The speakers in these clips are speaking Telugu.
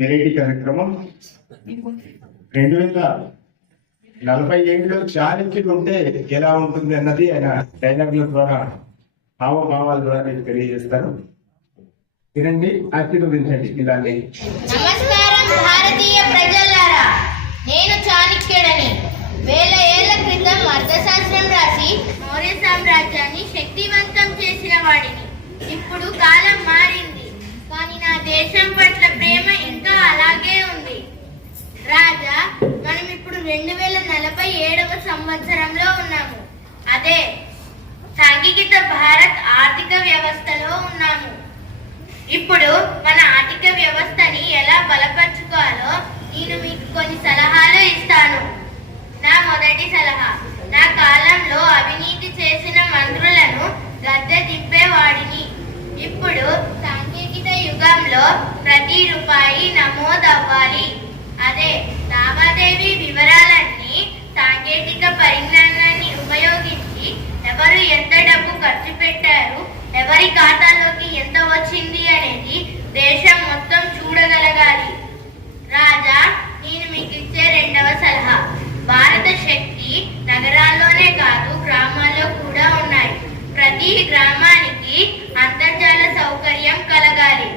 వెరైటీ కార్యక్రమం 2047లో చాణక్యుడు ఉంటే ఎలా ఉంటుంది అన్నది ఆయన డైలాగుల ద్వారా హావభావాల ద్వారా మీకు తెలియజేస్తారు. వినండి, ఆశీర్వదించండి. ఇలానే నమస్కారం భారతీయ ప్రజలారా, నేను చాణక్యుడని. వేల ఏళ్ల క్రితం అర్థశాస్త్రం రాసి మౌర్య సామ్రాజ్యాన్ని శక్తివంతం చేసిన వాడిని. ఇప్పుడు కాలం మారింది, కానీ నా దేశం పట్ల ప్రేమ ఇంకా అలాగే ఉంది. రాజా, మనం ఇప్పుడు 2047వ సంవత్సరంలో ఉన్నాము. అదే సాంఘిక భారత్ ఆర్థిక వ్యవస్థలో ఉన్నాము. ఇప్పుడు మన ఆర్థిక వ్యవస్థని ఎలా బలపరుచుకోవాలో నేను మీకు కొన్ని సలహాలు ఇస్తాను. నా మొదటి సలహా, నా కాలంలో అవినీతి చేసిన మంత్రులను గద్దె దింపేవాడిని. ఇప్పుడు సాంకేతిక యుగంలో ప్రతి రూపాయి నమోదవ్వాలి. అదే లావాదేవీ వివరాలన్నీ సాంకేతిక పరిజ్ఞానాన్ని ఉపయోగించి ఎవరు ఎంత డబ్బు ఖర్చు పెట్టారు, ఎవరి ఖాతాలోకి ఎంత వచ్చింది అనేది దేశం మొత్తం చూడగలగాలి. రాజా, నేను మీకు ఇచ్చే రెండవ సలహా, భారత శక్తి నగరాల్లోనే కాదు గ్రామాల్లో కూడా ఉన్నాయి. ప్రతి గ్రామానికి అంతర్జాల సౌకర్యం కలగాలి.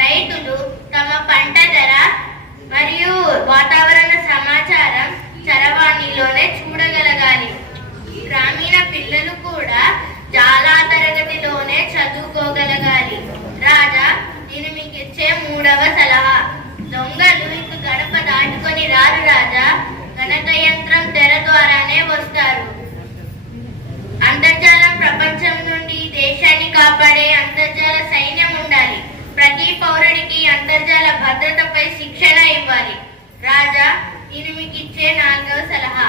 రైతులు తమ పంట ధర మరియు వాతావరణ సమాచారం చరవాణిలోనే చూడగలగాలి. గ్రామీణ పిల్లలు కూడా చాలా తరగతిలోనే చదువుకోగలగాలి. రాజా, నేను మీకు ఇచ్చే మూడవ సలహా, దొంగలు ఇంక గడప దాటుకొని రారు రాజా, గణకయంత్రం తెర ద్వారానే వస్తారు. అంతర్జాలం ప్రపంచం నుండి దేశాన్ని కాపాడే అంతర్జాల సైన్యం ఉండాలి. ప్రతి పౌరుడికి అంతర్జాల భద్రతపై శిక్షణ ఇవ్వాలి. రాజా, నేను మీకు ఇచ్చే నాలుగవ సలహా,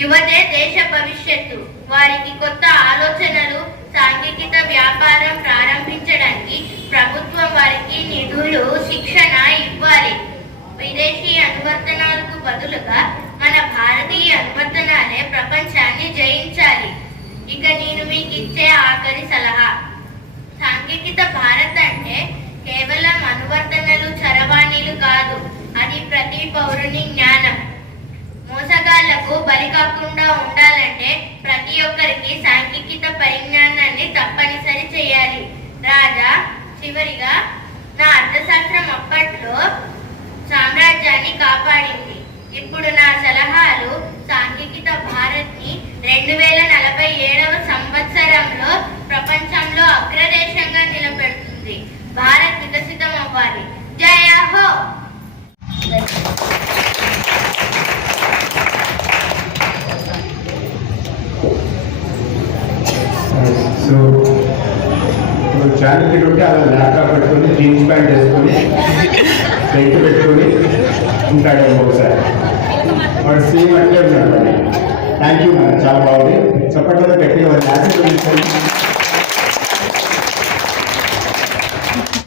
యువతే దేశ భవిష్యత్తు. వారికి కొత్త ఆలోచనలు, సాంకేతిక వ్యాపారం ప్రారంభించడానికి ప్రభుత్వం వారికి నిధులు, శిక్షణ ఇవ్వాలి. విదేశీ అనువర్తనాలకు బదులుగా మన భారతీయ అనువర్తనాలే ప్రపంచాన్ని జయించాలి. ఇక నేను మీకు ఇచ్చే ఆఖరి సలహా, సాంకేతిక భారత్ అంటే కేవలం అనువర్తనాలు, చరవాణిలు కాదు, అది ప్రతి పౌరుని జ్ఞానం. మోసగాళ్లకు బలి కాకుండా ఉండాలంటే ప్రతి ఒక్కరికి సాంకేతిక పరిజ్ఞానాన్ని తప్పనిసరి చేయాలి. రాజా, చివరిగా నా అర్థశాస్త్రం అప్పట్లో సామ్రాజ్యాన్ని కాపాడింది. ఇప్పుడు నా సలహాలు సాంకేతిక భారత్ ని 2047వ సంవత్సరంలో ప్రపంచంలో అగ్రదేశంగా నిలబెడుతుంది. భారత్ వికసితం అవ్వాలి. జయ హో. సో చాణక్యుడు ఉంటే అలా ల్యాప్టాప్ పెట్టుకొని, జీన్స్ ప్యాంట్ వేసుకొని, బెల్ట్ పెట్టుకొని ఉంటాడేమో ఒకసారి. వాడు సేమ్ అట్లే ఉన్నాడు. థ్యాంక్ యూ మేడం, చాలా బాగుంది. చెప్పట్లేదు గట్టిగా వారి ఆశీర్వదించండి.